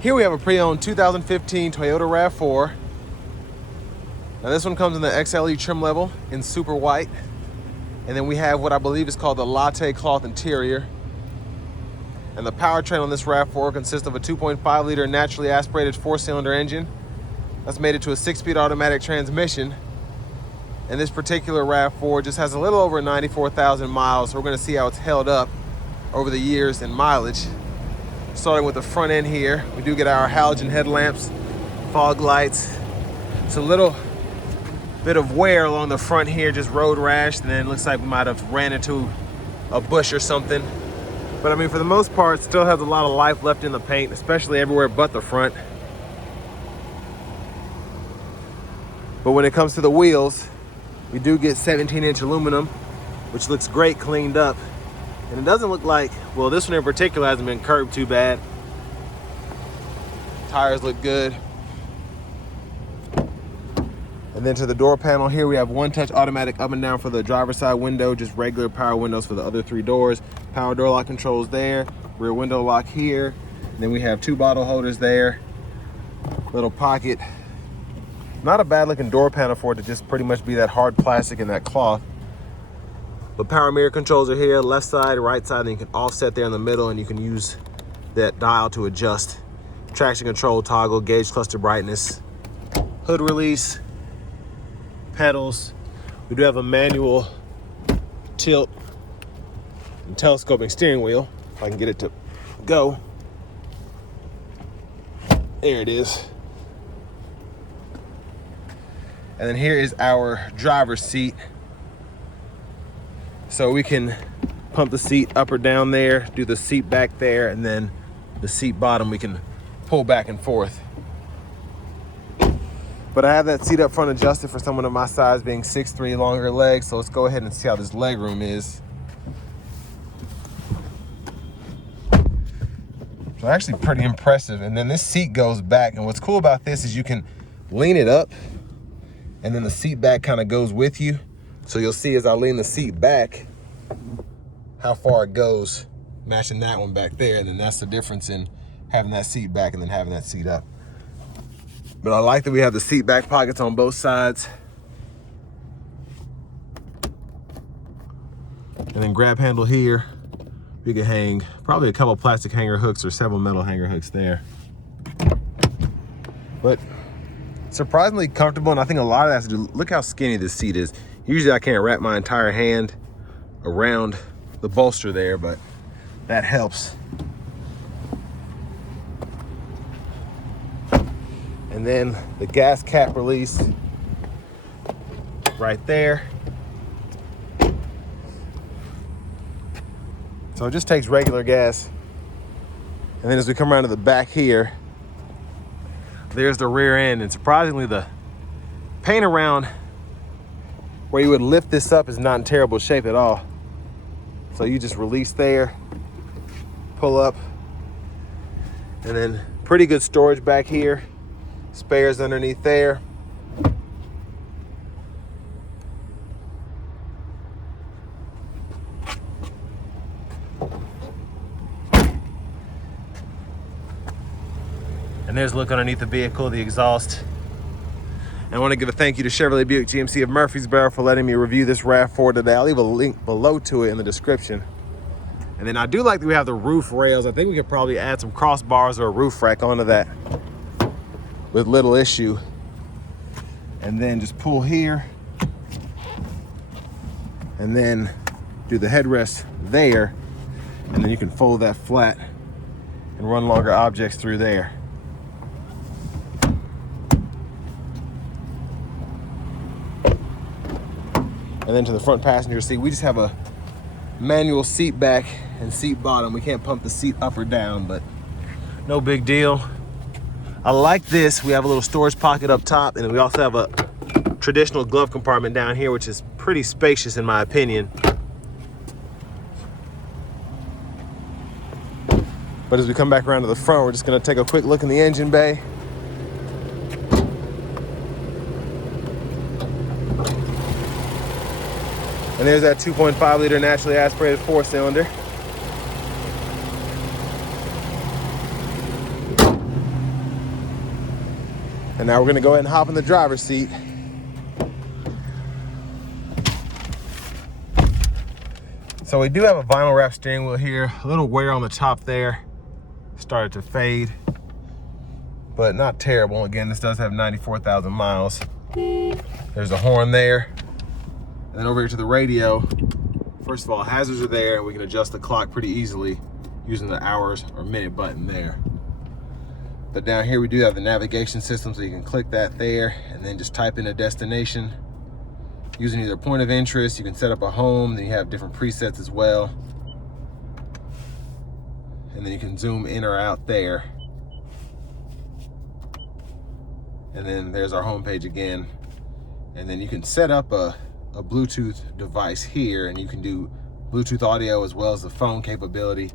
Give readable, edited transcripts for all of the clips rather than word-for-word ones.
Here we have a pre-owned 2015 Toyota RAV4. Now this one comes in the XLE trim level in super white. And then we have what I believe is called the latte cloth interior. And the powertrain on this RAV4 consists of a 2.5 liter naturally aspirated 4-cylinder engine. That's made it to a 6-speed automatic transmission. And this particular RAV4 just has a little over 94,000 miles. So we're gonna see how it's held up over the years in mileage. Starting with the front end here, we do get our halogen headlamps, fog lights. It's a little bit of wear along the front here, just road rash, and then it looks like we might have ran into a bush or something. But I mean, for the most part, still has a lot of life left in the paint, especially everywhere but the front. But when it comes to the wheels, we do get 17-inch aluminum, which looks great cleaned up. And it doesn't look like, well, this one in particular hasn't been curbed too bad. Tires look good. And then to the door panel here, we have one-touch automatic up and down for the driver's side window, just regular power windows for the other 3 doors. Power door lock controls there, rear window lock here. And then we have 2 bottle holders there, little pocket. Not a bad looking door panel for it to just pretty much be that hard plastic and that cloth. The power mirror controls are here, left side, right side, and you can offset there in the middle, and you can use that dial to adjust. Traction control toggle, gauge cluster brightness, hood release, pedals. We do have a manual tilt and telescoping steering wheel, if I can get it to go. There it is. And then here is our driver's seat. So we can pump the seat up or down there, do the seat back there, and then the seat bottom we can pull back and forth. But I have that seat up front adjusted for someone of my size, being 6'3", longer legs. So let's go ahead and see how this leg room is. So actually pretty impressive. And then this seat goes back. And what's cool about this is you can lean it up, and then the seat back kind of goes with you. So you'll see as I lean the seat back, how far it goes, matching that one back there. And then that's the difference in having that seat back and then having that seat up. But I like that we have the seat back pockets on both sides. And then grab handle here, you can hang probably a couple plastic hanger hooks or several metal hanger hooks there. But surprisingly comfortable, and I think a lot of that has to do, look how skinny this seat is. Usually I can't wrap my entire hand around the bolster there, but that helps. And then the gas cap release right there. So it just takes regular gas. And then as we come around to the back here, there's the rear end. And surprisingly, the paint around where you would lift this up is not in terrible shape at all. So you just release there, pull up, and then pretty good storage back here. Spares underneath there. And there's a look underneath the vehicle, the exhaust. And I want to give a thank you to Chevrolet Buick GMC of Murfreesboro for letting me review this RAV4 today. I'll leave a link below to it in the description. And then I do like that we have the roof rails. I think we could probably add some crossbars or a roof rack onto that with little issue. And then just pull here and then do the headrest there. And then you can fold that flat and run longer objects through there. And then to the front passenger seat, we just have a manual seat back and seat bottom. We can't pump the seat up or down, but no big deal. I like this. We have a little storage pocket up top, and we also have a traditional glove compartment down here, which is pretty spacious in my opinion. But as we come back around to the front, we're just gonna take a quick look in the engine bay. And there's that 2.5 liter naturally aspirated 4-cylinder. And now we're gonna go ahead and hop in the driver's seat. So we do have a vinyl wrap steering wheel here. A little wear on the top there. Started to fade, but not terrible. Again, this does have 94,000 miles. There's a horn there. And then over here to the radio, first of all, hazards are there, and we can adjust the clock pretty easily using the hours or minute button there. But down here we do have the navigation system, so you can click that there and then just type in a destination. Using either point of interest, you can set up a home, then you have different presets as well. And then you can zoom in or out there. And then there's our home page again. And then you can set up a Bluetooth device here, and you can do Bluetooth audio as well as the phone capability.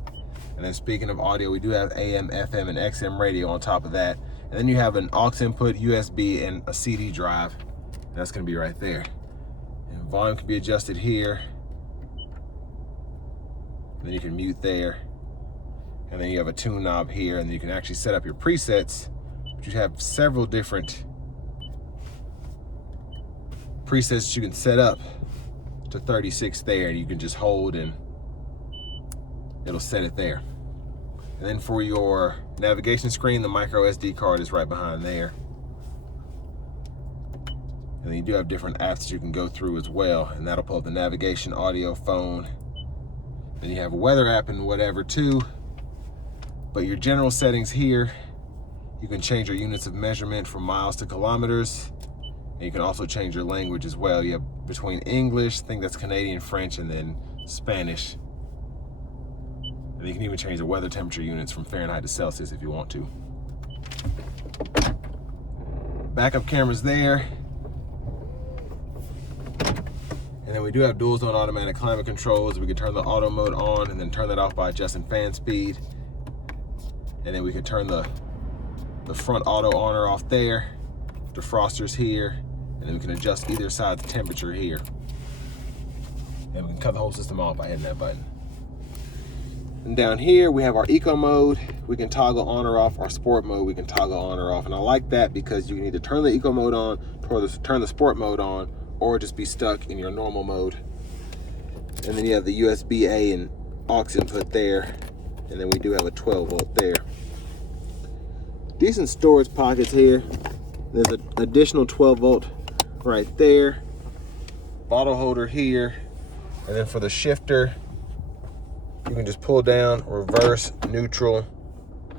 And then speaking of audio, we do have AM, FM, and XM radio on top of that. And then you have an aux input, USB, and a CD drive. And that's gonna be right there. And volume can be adjusted here. And then you can mute there. And then you have a tune knob here, and you can actually set up your presets. But you have several different presets that you can set up to 36 there, and you can just hold and it'll set it there. And then for your navigation screen, the micro SD card is right behind there. And then you do have different apps that you can go through as well, and that'll pull up the navigation, audio, phone. Then you have a weather app and whatever too. But your general settings here, you can change your units of measurement from miles to kilometers. And you can also change your language as well. You have between English, I think that's Canadian, French, and then Spanish. And you can even change the weather temperature units from Fahrenheit to Celsius if you want to. Backup cameras there. And then we do have dual zone automatic climate controls. We can turn the auto mode on and then turn that off by adjusting fan speed. And then we can turn the front auto on or off there. Defrosters here. And then we can adjust either side's temperature here. And we can cut the whole system off by hitting that button. And down here we have our eco mode. We can toggle on or off. Our sport mode we can toggle on or off. And I like that because you can either turn the eco mode on or turn the sport mode on, or just be stuck in your normal mode. And then you have the USB-A and aux input there. And then we do have a 12 volt there. Decent storage pockets here. There's an additional 12 volt right there. Bottle holder here. And then for the shifter, you can just pull down, reverse, neutral,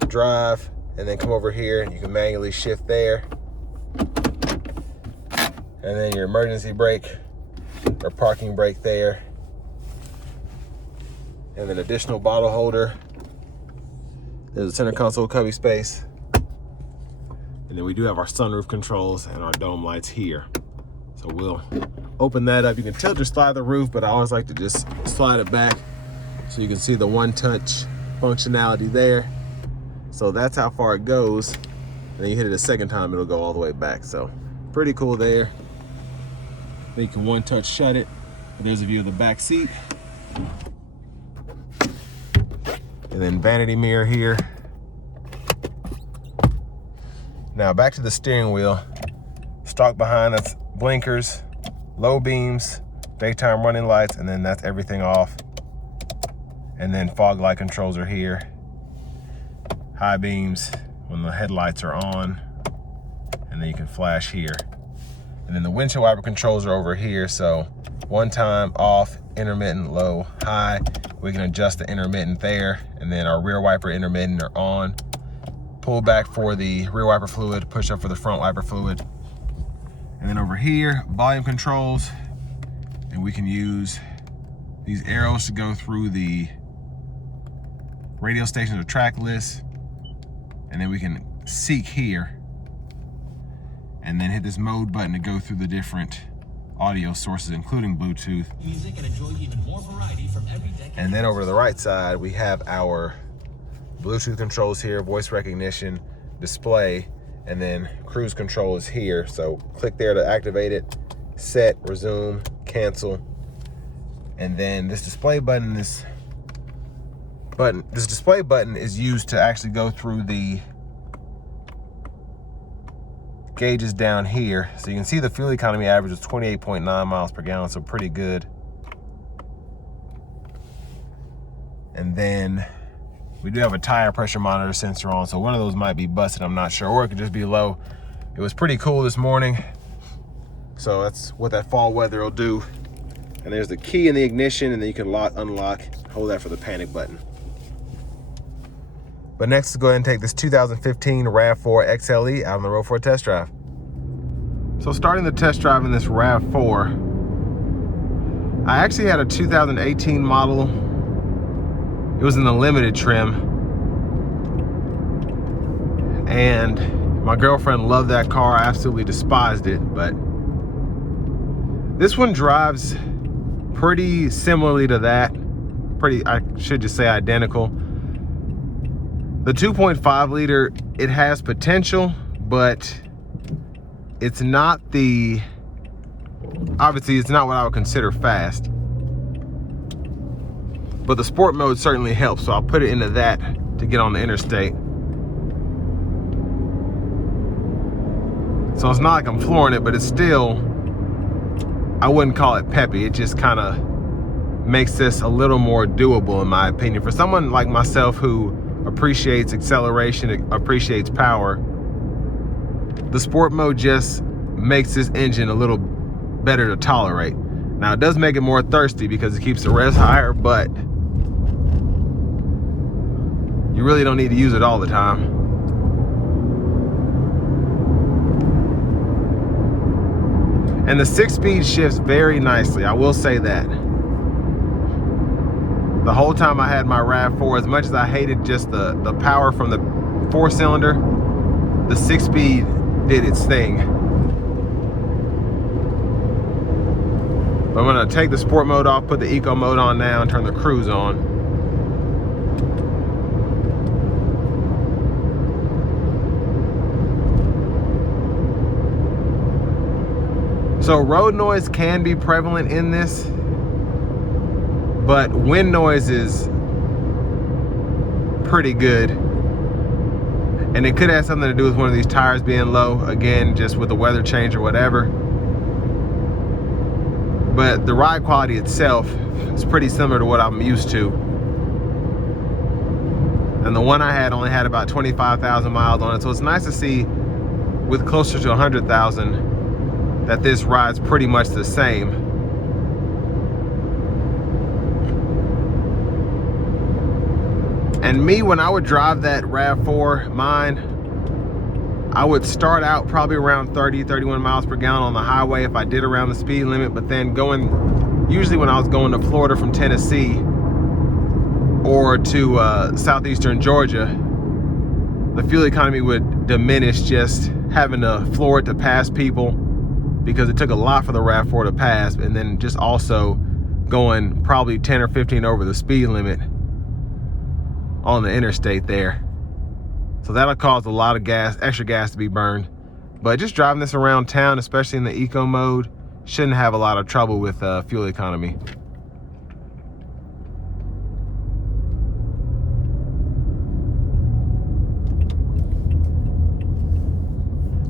drive, and then come over here and you can manually shift there. And then your emergency brake or parking brake there. And then additional bottle holder. There's a center console cubby space. And then we do have our sunroof controls and our dome lights here. So we'll open that up. You can tilt or slide the roof, but I always like to just slide it back so you can see the one-touch functionality there. So that's how far it goes. And then you hit it a second time, it'll go all the way back. So pretty cool there. Then you can one-touch shut it. And there's a view of the back seat. And then vanity mirror here. Now back to the steering wheel. Stock behind, that's blinkers, low beams, daytime running lights, and then that's everything off. And then fog light controls are here. High beams when the headlights are on. And then you can flash here. And then the windshield wiper controls are over here. So one time off, intermittent, low, high. We can adjust the intermittent there. And then our rear wiper intermittent are on. Pull back for the rear wiper fluid, push up for the front wiper fluid. And then over here, volume controls. And we can use these arrows to go through the radio stations or track lists. And then we can seek here. And then hit this mode button to go through the different audio sources, including Bluetooth. Music and enjoy even more variety from every decade. And then over to the right side, we have our Bluetooth controls here, voice recognition, display, and then cruise control is here. So click there to activate it, set, resume, cancel. And then this display button, this display button is used to actually go through the gauges down here. So you can see the fuel economy average was 28.9 miles per gallon, so pretty good. And then we do have a tire pressure monitor sensor on, so one of those might be busted, I'm not sure, or it could just be low. It was pretty cool this morning, so that's what that fall weather will do. And there's the key in the ignition, and then you can lock, unlock, hold that for the panic button. But next, let's go ahead and take this 2015 RAV4 XLE out on the road for a test drive. So starting the test drive in this RAV4, I actually had a 2018 model. It was in the limited trim. And my girlfriend loved that car. I absolutely despised it, but this one drives pretty similarly to that. I should just say identical. The 2.5 liter, it has potential, but it's not obviously it's not what I would consider fast. But the sport mode certainly helps, so I'll put it into that to get on the interstate. So it's not like I'm flooring it, but it's still, I wouldn't call it peppy. It just kind of makes this a little more doable in my opinion. For someone like myself who appreciates acceleration, appreciates power, the sport mode just makes this engine a little better to tolerate. Now it does make it more thirsty because it keeps the revs higher, but you really don't need to use it all the time. And the 6-speed shifts very nicely, I will say that. The whole time I had my RAV4, as much as I hated just the power from the 4-cylinder, the 6-speed did its thing. I'm gonna take the sport mode off, put the eco mode on now, and turn the cruise on. So road noise can be prevalent in this, but wind noise is pretty good. And it could have something to do with one of these tires being low, again, just with the weather change or whatever. But the ride quality itself is pretty similar to what I'm used to. And the one I had only had about 25,000 miles on it, so it's nice to see with closer to 100,000 that this rides pretty much the same. And me, when I would drive that RAV4, mine, I would start out probably around 30, 31 miles per gallon on the highway if I did around the speed limit, but then usually when I was going to Florida from Tennessee or to southeastern Georgia, the fuel economy would diminish just having to floor it to pass people, because it took a lot for the RAV4 to pass, and then just also going probably 10 or 15 over the speed limit on the interstate there. So that'll cause a lot of extra gas to be burned. But just driving this around town, especially in the eco mode, shouldn't have a lot of trouble with fuel economy.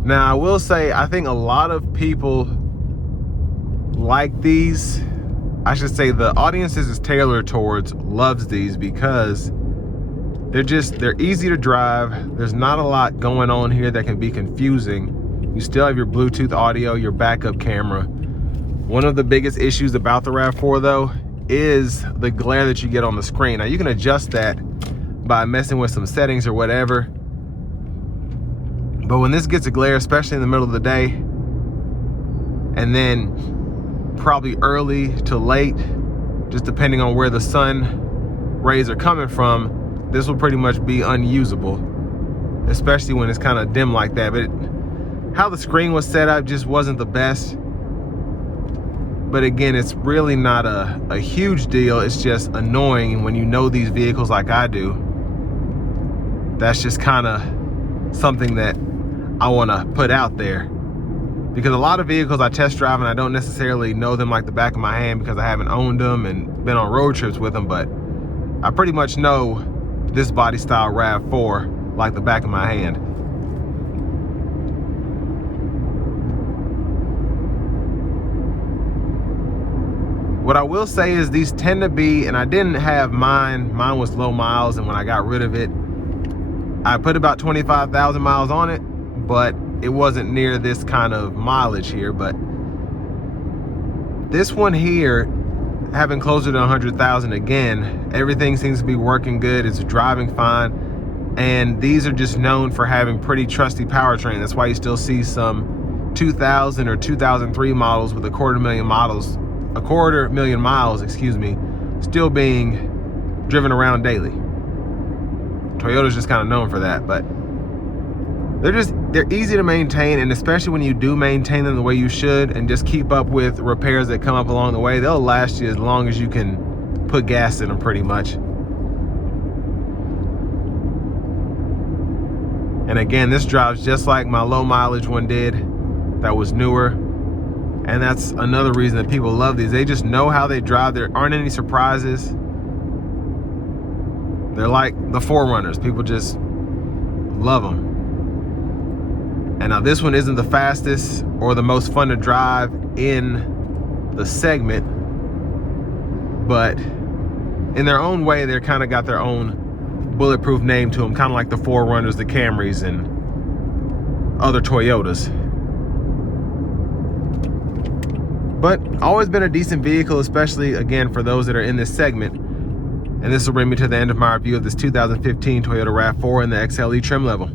Now, I will say, I think a lot of people like these. I should say the audience this is tailored towards loves these because they're easy to drive. There's not a lot going on here that can be confusing. You still have your Bluetooth audio, your backup camera. One of the biggest issues about the RAV4 though is the glare that you get on the screen. Now you can adjust that by messing with some settings or whatever. But when this gets a glare, especially in the middle of the day, and then probably early to late, just depending on where the sun rays are coming from, this will pretty much be unusable, especially when it's kind of dim like that. But how the screen was set up just wasn't the best. But again, it's really not a huge deal. It's just annoying when you know these vehicles like I do. That's just kind of something that I want to put out there, because a lot of vehicles I test drive and I don't necessarily know them like the back of my hand because I haven't owned them and been on road trips with them, but I pretty much know this body style RAV4 like the back of my hand. What I will say is these tend to be, and I didn't have mine was low miles, and when I got rid of it, I put about 25,000 miles on it, but it wasn't near this kind of mileage here. But this one here, having closer to 100,000 again, everything seems to be working good. It's driving fine. And these are just known for having pretty trusty powertrain. That's why you still see some 2000 or 2003 models with a quarter million miles, excuse me, still being driven around daily. Toyota's just kind of known for that, but they're easy to maintain, and especially when you do maintain them the way you should and just keep up with repairs that come up along the way, they'll last you as long as you can put gas in them pretty much. And again, this drives just like my low mileage one did that was newer. And that's another reason that people love these. They just know how they drive. There aren't any surprises. They're like the 4Runners. People just love them. And now this one isn't the fastest or the most fun to drive in the segment, but in their own way, they're kind of got their own bulletproof name to them, kind of like the 4Runners, the Camrys, and other Toyotas. But always been a decent vehicle, especially again for those that are in this segment. And this will bring me to the end of my review of this 2015 Toyota RAV4 in the XLE trim level.